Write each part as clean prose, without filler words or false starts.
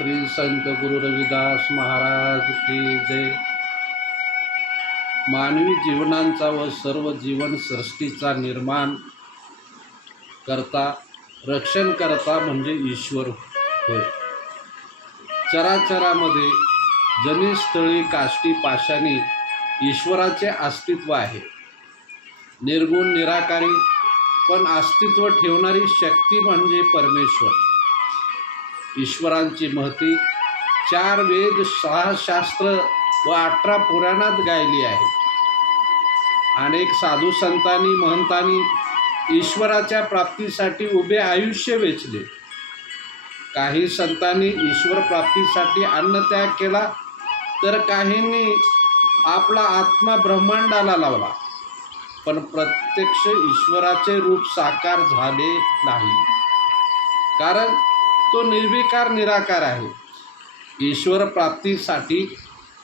श्री संत गुरु रविदास महाराज की जय। मानवी जीवनांचा व सर्व जीवन सृष्टीचा निर्माण करता रक्षण करता म्हणजे ईश्वर होय। चराचरामध्ये जनी स्थळी काष्टी पाषाणी ईश्वराचे अस्तित्व आहे। निर्गुण निराकारी पण अस्तित्व ठेवणारी शक्ती म्हणजे परमेश्वर। ईश्वरांची महती 4 वेद 6 शास्त्र व 18 पुराणात गायली आहे। अनेक साधू संतांनी महंतांनी ईश्वराच्या प्राप्तीसाठी उभे आयुष्य वेचले। काही संतांनी ईश्वर प्राप्तीसाठी अन्नत्याग केला, तर काहींनी आपला आत्मा ब्रह्मांडाला लावला, पण प्रत्यक्ष ईश्वराचे रूप साकार झाले नाही, कारण तो निर्विकार निराकार आहे। ईश्वर प्राप्तीसाठी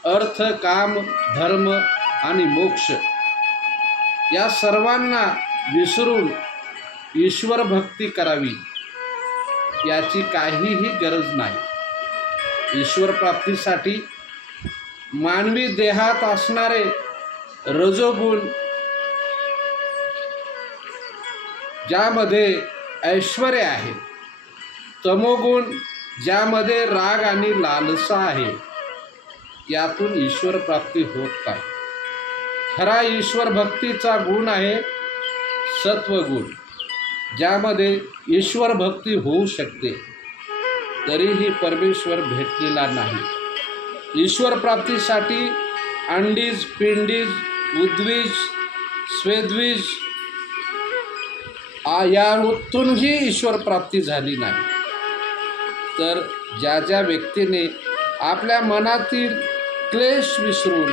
अर्थ, काम, धर्म आणि मोक्ष या सर्वांना विसरून ईश्वर भक्ती करावी याची काहीही गरज नाही। ईश्वर प्राप्तीसाठी मानवी देहात असणारे रजोगुण, ज्यामध्ये ऐश्वर्य आहे, तमोगुण ज्यामध्ये राग आणि लालसा आहे, यातून ईश्वर प्राप्ती होत नाही। खरा ईश्वर भक्तीचा गुण आहे सत्वगुण, ज्यामध्ये ईश्वर भक्ती होऊ शकते, तरीही परमेश्वर भेटलेला नाही। ईश्वर प्राप्तीसाठी अंडीज, पिंडीज, उद्वीज, स्वेद्वीज यातूनही ईश्वर प्राप्ती झाली नाही। तर ज्या व्यक्तीने आपल्या मनातील क्लेश विसरून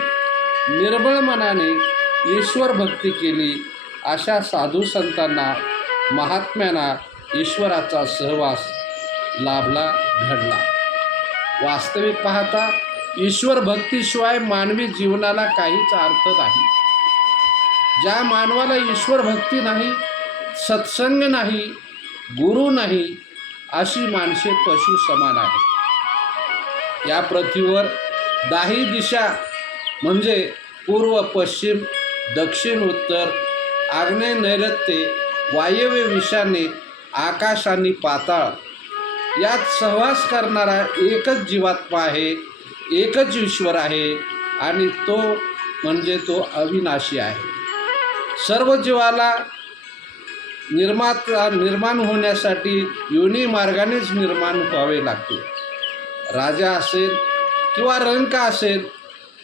निर्मळ मनाने ईश्वर भक्ती केली, अशा साधू संतांना, महात्म्यांना ईश्वराचा सहवास लाभला, घडला। वास्तविक पाहता ईश्वर भक्तीशिवाय मानवी जीवनाला काहीच अर्थ नाही। ज्या मानवाला ईश्वर भक्ती नाही, सत्संग नाही, गुरु नाही, अशी माणसे पशु समान आहेत। या पृथ्वीवर 10 दिशा म्हणजे पूर्व, पश्चिम, दक्षिण, उत्तर, आग्नेय, नैऋत्य, वायव्य, ईशान्य, आकाश आणि पाताळ यात सहवास करणारा एकच जीवात्मा आहे, एकच ईश्वर आहे, आणि तो म्हणजे तो अविनाशी आहे। सर्व जीवाला निर्माण होण्यासाठी योनी मार्गानेच निर्माण व्हावे लागते। राजा असेल किंवा रंक असेल,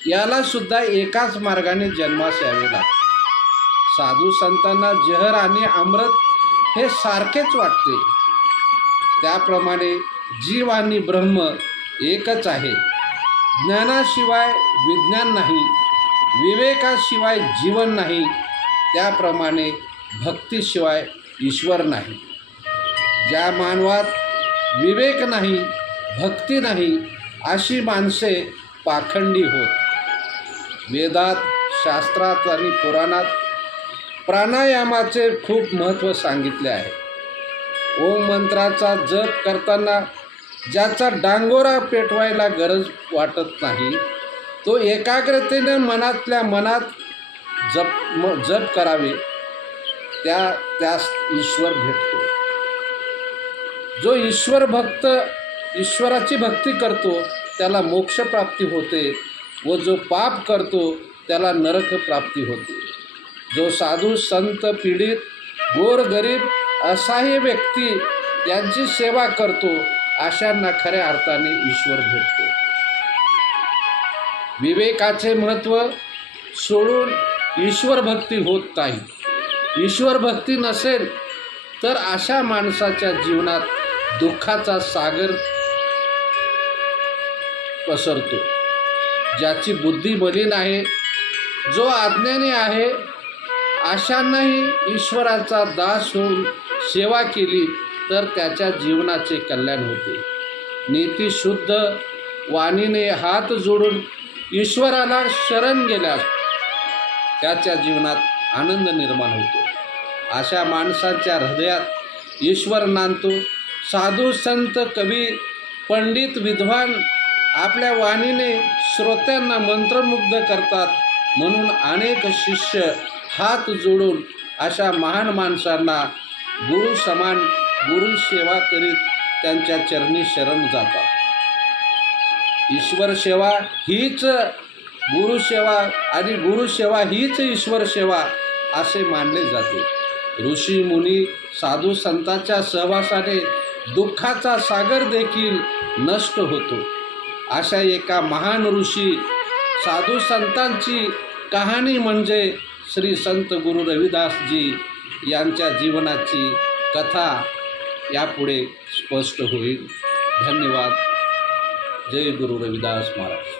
याला सुद्धा एकाच मार्गाने जन्मास यावे लागते। साधू संतांना जहर आणि अमृत हे सारखेच वाटते, त्याप्रमाणे जीव आणि ब्रह्म एकच आहे। ज्ञानाशिवाय विज्ञान नाही, विवेकाशिवाय जीवन नाही, त्याप्रमाणे भक्तीशिवाय ईश्वर नाही। ज्या मानवात विवेक नाही, भक्ती नाही, अशी माणसे पाखंडी होत। वेदात, शास्त्रात आणि पुराणात प्राणायामाचे खूप महत्त्व सांगितले आहे। ओम मंत्राचा जप करताना ज्याचा डांगोरा पेटवायला गरज वाटत नाही, तो एकाग्रतेने मनातल्या मनात जप करावे, त्यास ईश्वर भेटतो। जो ईश्वर भक्त ईश्वराची भक्ती करतो त्याला मोक्ष प्राप्ती होते, व जो पाप करतो त्याला नरक प्राप्ती होते। जो साधू संत, पीडित, गोर गरीब, असहाय्य व्यक्ती यांची सेवा करतो, अशांना खऱ्या अर्थाने ईश्वर भेटतो। विवेकाचे महत्त्व सोडून ईश्वर भक्ती होत नाही। ईश्वर भक्ती नसेल तर अशा माणसाच्या जीवनात दुःखाचा सागर पसरतो। ज्याची बुद्धी मलिन आहे, जो अज्ञानी आहे, अशांनाही ईश्वराचा दास होऊन सेवा केली तर त्याच्या जीवनाचे कल्याण होते। नीती शुद्ध वाणीने हात जोडून ईश्वराला शरण गेल्यास त्याच्या जीवनात आनंद निर्माण होतो। अशा माणसाच्या हृदयात ईश्वर नांदतो। साधू संत, कवी पंडित विद्वान आपल्या वाणीने श्रोत्यांना मंत्रमुग्ध करतात. म्हणून अनेक शिष्य हात जोडून अशा महान माणसांना गुरु समान गुरु सेवा करीत त्यांच्या चरणी शरण जातात. ईश्वर सेवा हीच गुरुसेवा आणि गुरुसेवा हीच ईश्वर सेवा असे मानले जाते. ऋषी मुनी साधू संतांच्या सहवासाने दुःखाचा सागर देखील नष्ट होतो. अशा एका महान ऋषी साधू संतांची कहाणी म्हणजे श्री संत गुरु रविदासजी यांच्या जीवनाची कथा यापुढे स्पष्ट होईल. धन्यवाद. जय गुरु रविदास महाराज.